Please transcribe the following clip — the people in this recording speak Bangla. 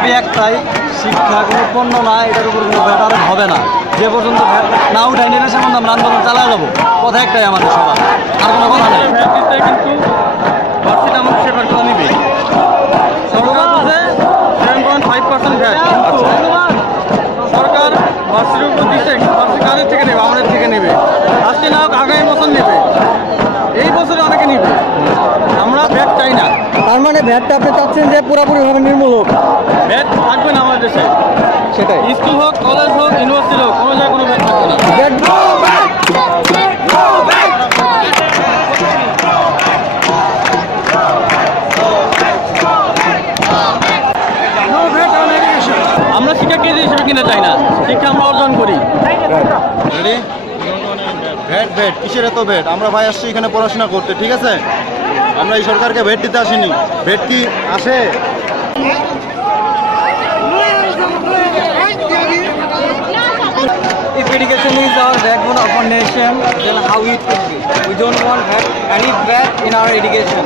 দাবি একটাই, শিক্ষা কোনো পণ্য না, এটার উপর কোনো ভ্যাট আরোপ হবে না। যে পর্যন্ত ভ্যাট না উঠাই নেবে সে পর্যন্ত আমরা আন্দোলন চালিয়ে যাবো। কথা একটাই আমাদের সবার, আর কোনো কথা নেই। ভ্যাট দিতে কিন্তু বার্ষিক আমাকে সেবার করে নিবে। সরকার বলছে 7.5% ভ্যাট। সরকার বার্ষিক উপর দিচ্ছে, বার্ষিক কাজের থেকে নেবে, আমাদের থেকে নেবে। আজকে না হোক আগামী বছর নেবে, এই বছরে অনেকে নিবে। আমরা ভ্যাট চাই না। তার মানে ভ্যাটটা আপনি চাচ্ছেন যে পুরোপুরিভাবে নির্মূল হোক? ভ্যাট থাকবে না আমাদের দেশে, সেটাই। স্কুল হোক, কলেজ হোক, ইউনিভার্সিটি হোক, কোনো জায়গায় কোনো ভ্যাট থাকবে না। আমরা শিক্ষা কেজি হিসেবে কিনে চাই না, শিক্ষা আমরা অর্জন করি। ভ্যাট ভ্যাট কিসের এত ভ্যাট? আমরা ভাই আসছি এখানে পড়াশোনা করতে, ঠিক আছে? আমরা এই সরকারকে ভ্যাট দিতে আসিনি। ভ্যাট কি আসে? If education is our backbone of our nation, then how it could be? We don't want any VAT in our education.